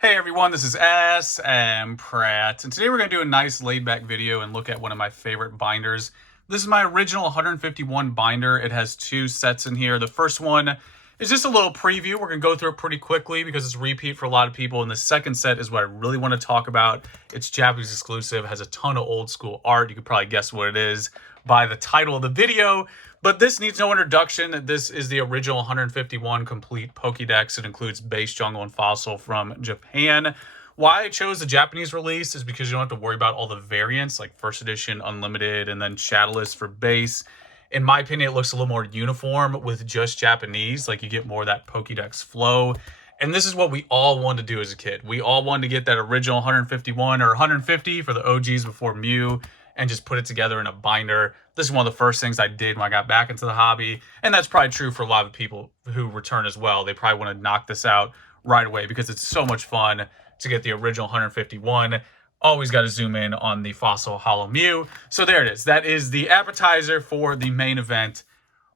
Hey everyone, this is smpratte, and today we're going to do a nice laid-back video and look at one of my favorite binders. This is my original 151 binder. It has two sets in here. The first one is just a little preview. We're going to go through it pretty quickly because it's repeat for a lot of people, and the second set is what I really want to talk about. It's Japanese exclusive, has a ton of old school art. You could probably guess what it is by the title of the video. But this needs no introduction. This is the original 151 complete Pokédex. It includes base, jungle, and fossil from Japan. Why I chose the Japanese release is because you don't have to worry about all the variants, like first edition, unlimited, and then shadowless for base. In my opinion, it looks a little more uniform with just Japanese. Like you get more of that Pokédex flow. And this is what we all wanted to do as a kid. We all wanted to get that original 151 or 150 for the OGs before Mew and just put it together in a binder. This is one of the first things I did when I got back into the hobby. And that's probably true for a lot of people who return as well. They probably want to knock this out right away because it's so much fun to get the original 151. Always got to zoom in on the Fossil Hollow Mew. So there it is. That is the appetizer for the main event,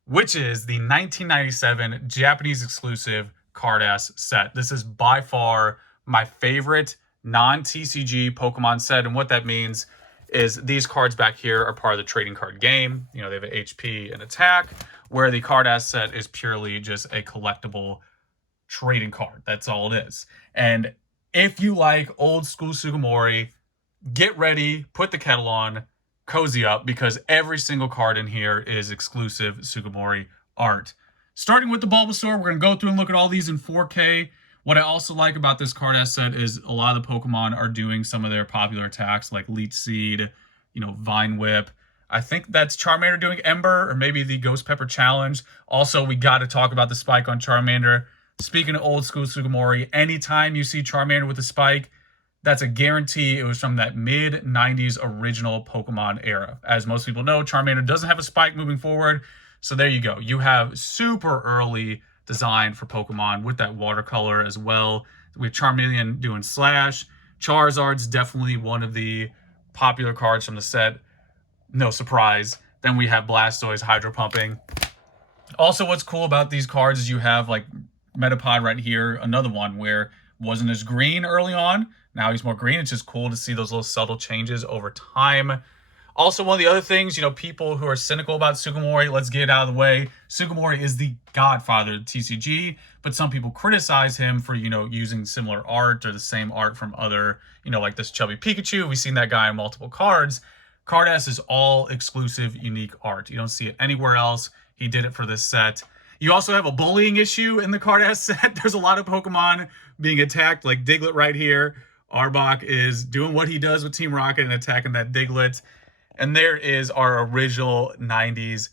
which is the 1997 Japanese exclusive Carddass set. This is by far my favorite non-TCG Pokemon set. And what that means is these cards back here are part of the trading card game. You know, they have an HP and attack, where the Carddass set is purely just a collectible trading card. That's all it is. And if you like old school Sugimori, get ready, put the kettle on, cozy up, because every single card in here is exclusive Sugimori art. Starting with the Bulbasaur, we're going to go through and look at all these in 4K. What I also like about this Carddass set is a lot of the Pokemon are doing some of their popular attacks like Leech Seed, Vine Whip. I think that's Charmander doing Ember, or maybe the Ghost Pepper Challenge. Also, we got to talk about the spike on Charmander. Speaking of old school Sugimori, anytime you see Charmander with a spike, that's a guarantee it was from that mid-90s original Pokemon era. As most people know, Charmander doesn't have a spike moving forward. So there you go. You have super early design for Pokemon with that watercolor as well. We have Charmeleon doing Slash. Charizard's definitely one of the popular cards from the set. No surprise. Then we have Blastoise Hydro Pumping. Also, what's cool about these cards is you have like Metapod right here, another one where wasn't as green early on. Now he's more green. It's just cool to see those little subtle changes over time. Also, one of the other things, people who are cynical about Sugimori, let's get it out of the way. Sugimori is the godfather of TCG, but some people criticize him for, using similar art or the same art from other, like this chubby Pikachu. We've seen that guy in multiple cards. Carddass is all exclusive, unique art. You don't see it anywhere else. He did it for this set. You also have a bullying issue in the Carddass set. There's a lot of Pokemon being attacked, like Diglett right here. Arbok is doing what he does with Team Rocket and attacking that Diglett. And there is our original 90s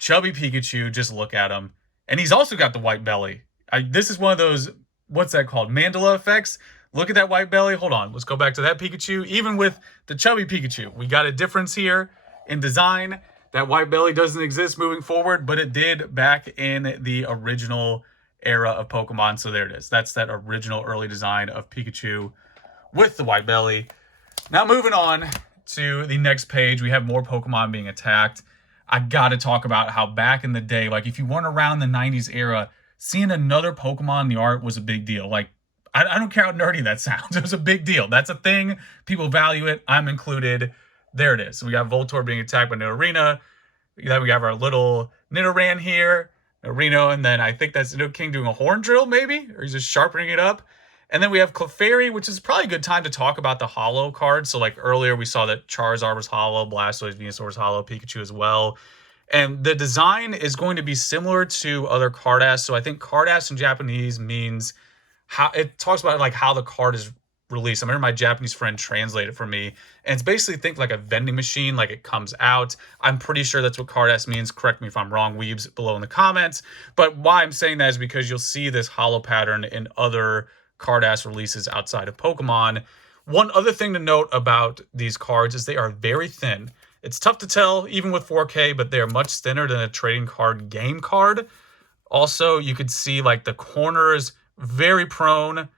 chubby Pikachu. Just look at him. And he's also got the white belly. This is one of those, what's that called? Mandela effects. Look at that white belly. Hold on. Let's go back to that Pikachu. Even with the chubby Pikachu, we got a difference here in design. That white belly doesn't exist moving forward, but it did back in the original era of Pokemon. So there it is. That's that original early design of Pikachu with the white belly. Now moving on to the next page, we have more Pokemon being attacked. I gotta talk about how back in the day, like if you weren't around the 90s era, seeing another Pokemon in the art was a big deal. Like, I don't care how nerdy that sounds. It was a big deal. That's a thing. People value it. I'm included. There it is. So we got Voltorb being attacked by Nidorina. Then we have our little Nidoran here, Reno, and then I think that's Nidoking doing a horn drill, maybe? Or he's just sharpening it up. And then we have Clefairy, which is probably a good time to talk about the Hollow cards. So like earlier we saw that Charizard was Hollow, Blastoise, Venusaur was Hollow, Pikachu as well. And the design is going to be similar to other Carddass. So I think Carddass in Japanese means how it talks about like how the card is released. I remember my Japanese friend translated it for me. And it's basically think like a vending machine, like it comes out. I'm pretty sure that's what Carddass means. Correct me if I'm wrong, weebs, below in the comments. But why I'm saying that is because you'll see this hollow pattern in other Carddass releases outside of Pokemon. One other thing to note about these cards is they are very thin. It's tough to tell even with 4K, but they're much thinner than a trading card game card. Also, you could see like the corners very prone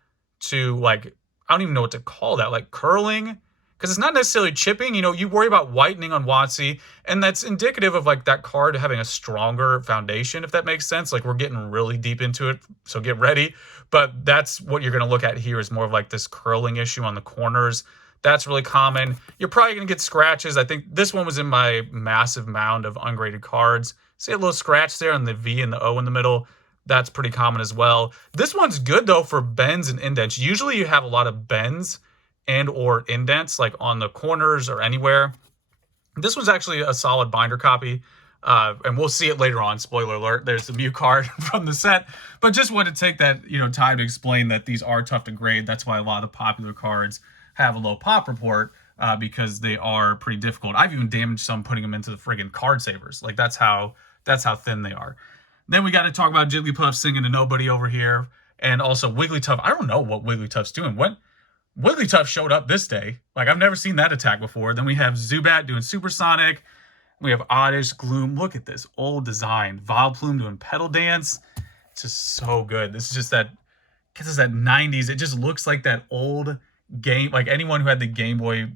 to like, I don't even know what to call that, like curling. because it's not necessarily chipping. You know, you worry about whitening on WotC, and that's indicative of like that card having a stronger foundation, if that makes sense. Like we're getting really deep into it, so get ready. But that's what you're going to look at here is more of like this curling issue on the corners. That's really common. You're probably going to get scratches. I think this one was in my massive mound of ungraded cards. See a little scratch there on the V and the O in the middle. That's pretty common as well. This one's good, though, for bends and indents. Usually you have a lot of bends and or indents, like on the corners or anywhere. This was actually a solid binder copy, and we'll see it later on. Spoiler alert, there's the Mew card from the set. But just wanted to take that time to explain that these are tough to grade. That's why a lot of the popular cards have a low pop report, because they are pretty difficult. I've even damaged some putting them into the friggin' card savers. Like that's how thin they are. Then we got to talk about Jigglypuff singing to nobody over here. And also Wigglytuff. I don't know what Wigglytuff's doing. When Wigglytuff showed up this day, like I've never seen that attack before. Then we have Zubat doing Supersonic. We have Oddish, Gloom. Look at this old design. Vileplume doing Pedal Dance. It's just so good. This is just that, because it's that 90s. It just looks like that old game, like anyone who had the Game Boy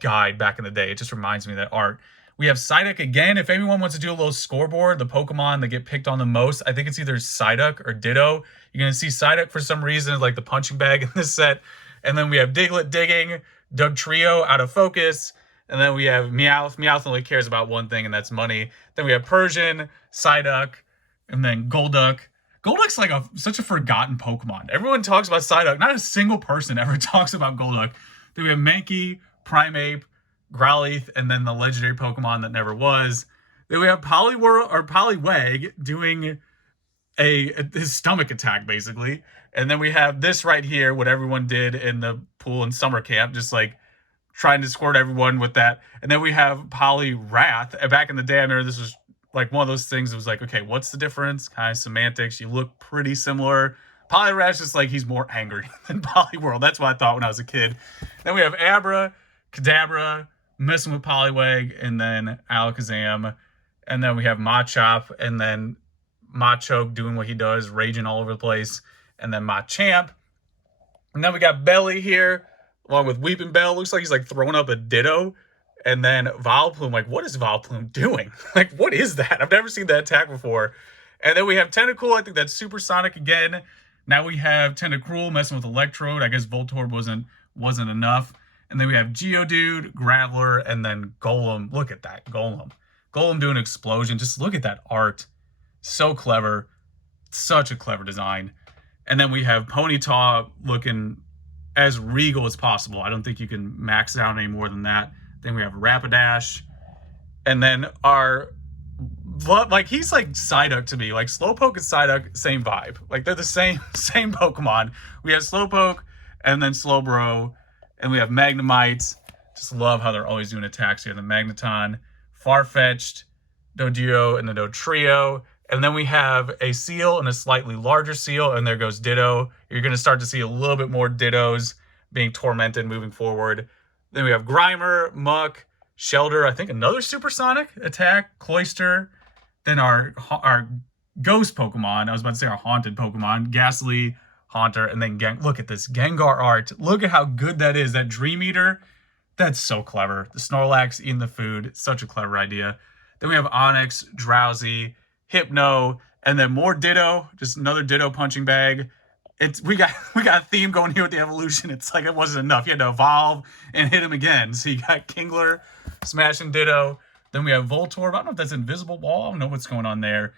guide back in the day. It just reminds me of that art. We have Psyduck again. If anyone wants to do a little scoreboard, the Pokemon that get picked on the most, I think it's either Psyduck or Ditto. You're going to see Psyduck for some reason, like the punching bag in this set. And then we have Diglett digging, Dugtrio out of focus. And then we have Meowth. Meowth only cares about one thing, and that's money. Then we have Persian, Psyduck, and then Golduck. Golduck's like such a forgotten Pokemon. Everyone talks about Psyduck. Not a single person ever talks about Golduck. Then we have Mankey, Primeape, Growlithe, and then the legendary Pokemon that never was. Then we have Poliwag doing his stomach attack, basically. And then we have this right here, what everyone did in the pool in summer camp, just like trying to squirt everyone with that. And then we have Poliwrath. And back in the day, I remember this was like one of those things that was like, okay, what's the difference? Kind of semantics. You look pretty similar. Poliwrath's just like he's more angry than Poliwhirl. That's what I thought when I was a kid. Then we have Abra, Kadabra, messing with Poliwag, and then Alakazam. And then we have Machop, and then Machoke doing what he does, raging all over the place. And then Machamp. And then we got Belly here, along with Weeping Bell. Looks like he's like throwing up a Ditto. And then Vileplume, like, what is Vileplume doing? Like, what is that? I've never seen that attack before. And then we have Tentacool. I think that's Supersonic again. Now we have Tentacruel messing with Electrode. I guess Voltorb wasn't enough. And then we have Geodude, Graveler, and then Golem. Look at that, Golem. Golem doing Explosion. Just look at that art. So clever. Such a clever design. And then we have Ponyta looking as regal as possible. I don't think you can max it out any more than that. Then we have Rapidash. And then he's like Psyduck to me. Like Slowpoke and Psyduck, same vibe. Like they're the same Pokemon. We have Slowpoke and then Slowbro. And we have Magnemite. Just love how they're always doing attacks here. The Magneton, Farfetch'd, Dodrio, and the Dodrio. And then we have a Seal and a slightly larger Seal. And there goes Ditto. You're going to start to see a little bit more Dittos being tormented moving forward. Then we have Grimer, Muck, Shelter. I think another Supersonic attack. Cloyster. Then our ghost Pokemon. I was about to say our haunted Pokemon. Ghastly, Haunter, and then look at this Gengar art. Look at how good that is. That Dream Eater, that's so clever. The Snorlax eating the food, such a clever idea. Then we have Onyx, Drowsy, Hypno, and then more Ditto. Just another Ditto punching bag. We got a theme going here with the evolution. It's like it wasn't enough. You had to evolve and hit him again. So you got Kingler, smashing Ditto. Then we have Voltorb. I don't know if that's Invisible Wall. I don't know what's going on there.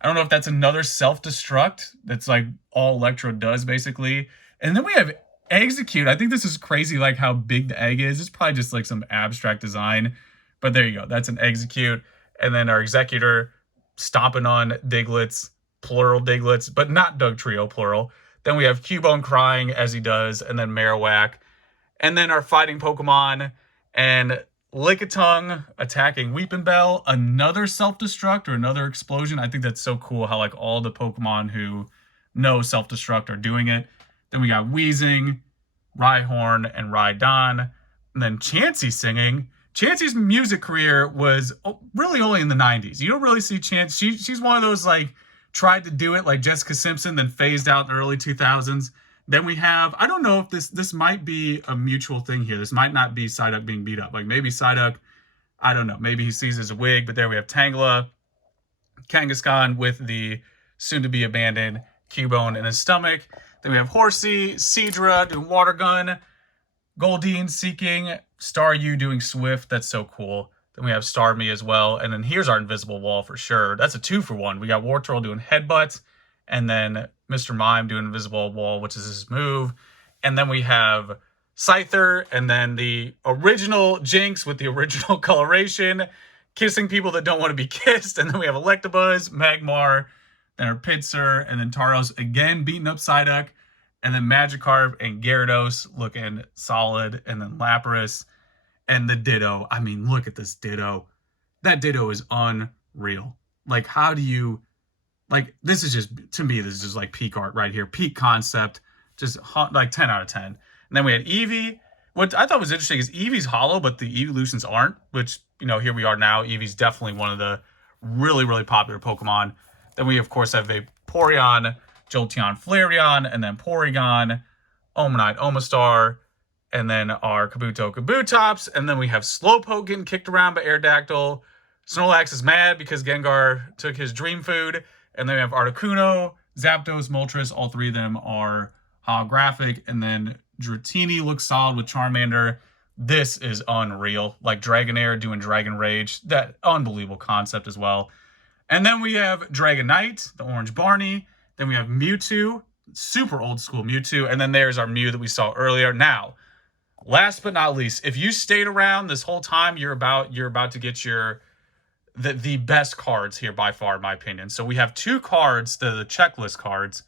I don't know if that's another self-destruct. That's like all Electro does, basically. And then we have Execute. I think this is crazy, like how big the egg is. It's probably just like some abstract design. But there you go. That's an Execute. And then our Executor stomping on Diglets, plural Diglets, but not Dugtrio, plural. Then we have Cubone crying as he does, and then Marowak. And then our fighting Pokemon, and Lickitung attacking Weeping Bell, another self-destruct or another explosion. I think that's so cool how like all the Pokemon who know self-destruct are doing it. Then we got Weezing, Rhyhorn, and Rhydon. And then Chansey singing. Chansey's music career was really only in the 90s. You don't really see Chansey. She's one of those like tried to do it like Jessica Simpson, then phased out in the early 2000s. Then we have, I don't know if this might be a mutual thing here. This might not be Psyduck being beat up. Like maybe Psyduck, I don't know. Maybe he sees his wig, but there we have Tangela, Kangaskhan with the soon-to-be abandoned Cubone in his stomach. Then we have Horsey, Seadra doing Water Gun, Goldeen Seeking, Staryu doing Swift. That's so cool. Then we have Starmie as well. And then here's our Invisible Wall for sure. That's a 2-for-1. We got Wartortle doing Headbutt, and then Mr. Mime doing Invisible Wall, which is his move. And then we have Scyther, and then the original Jinx with the original coloration, kissing people that don't want to be kissed. And then we have Electabuzz, Magmar, then our Pinsir, and then Tauros again beating up Psyduck. And then Magikarp and Gyarados looking solid. And then Lapras and the Ditto. I mean, look at this Ditto. That Ditto is unreal. Like, how do you... Like, this is just... To me, this is just like peak art right here. Peak concept. Just like 10 out of 10. And then we had Eevee. What I thought was interesting is Eevee's hollow, but the evolutions aren't. Which, you know, here we are now. Eevee's definitely one of the really, really popular Pokemon. Then we, of course, have Vaporeon, Jolteon, Flareon, and then Porygon, Omanite, Omastar, and then our Kabuto, Kabutops, and then we have Slowpoke getting kicked around by Aerodactyl. Snorlax is mad because Gengar took his dream food, and then we have Articuno, Zapdos, Moltres. All three of them are holographic, and then Dratini looks solid with Charmander. This is unreal. Like Dragonair doing Dragon Rage. That unbelievable concept as well. And then we have Dragonite, the Orange Barney. Then we have Mewtwo, super old school Mewtwo. And then there's our Mew that we saw earlier. Now, last but not least, if you stayed around this whole time, you're about to get the best cards here by far, in my opinion. So we have 2 cards, the checklist cards,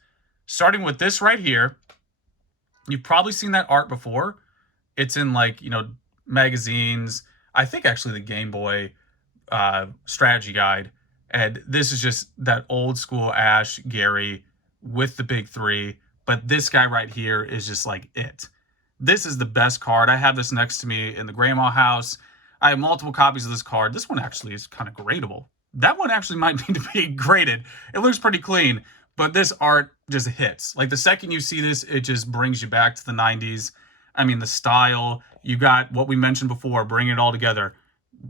starting with this right here. You've probably seen that art before. It's in, like, you know, magazines. I think actually the Game Boy strategy guide. And this is just that old school Ash, Gary with the big 3. But this guy right here is just like it. This is the best card. I have this next to me in the grandma house. I have multiple copies of this card. This one actually is kind of gradable. That one actually might need to be graded. It looks pretty clean, but this art just hits. Like the second you see this, it just brings you back to the 90s. I mean, the style, you got what we mentioned before, bring it all together.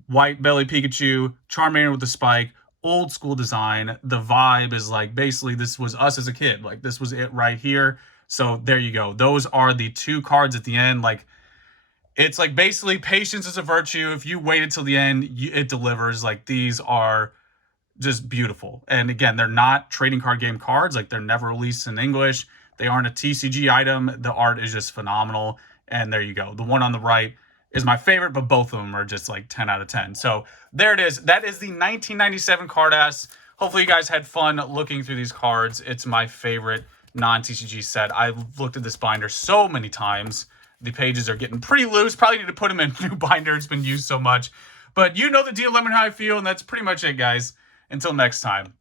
White belly Pikachu, Charmander with the spike, old school design. The vibe is like, basically this was us as a kid. Like this was it right here. So there you go. Those are the 2 cards at the end. Like, it's like basically patience is a virtue. If you wait until the end, it delivers. Like, these are just beautiful. And again, they're not trading card game cards. Like, they're never released in English. They aren't a TCG item. The art is just phenomenal. And there you go. The one on the right is my favorite, but both of them are just like 10 out of 10. So there it is. That is the 1997 Carddass. Hopefully you guys had fun looking through these cards. It's my favorite non-TCG set. I've looked at this binder so many times. The pages are getting pretty loose. Probably need to put them in new binder. It's been used so much. But you know the deal. Let me know how I feel. And that's pretty much it, guys. Until next time.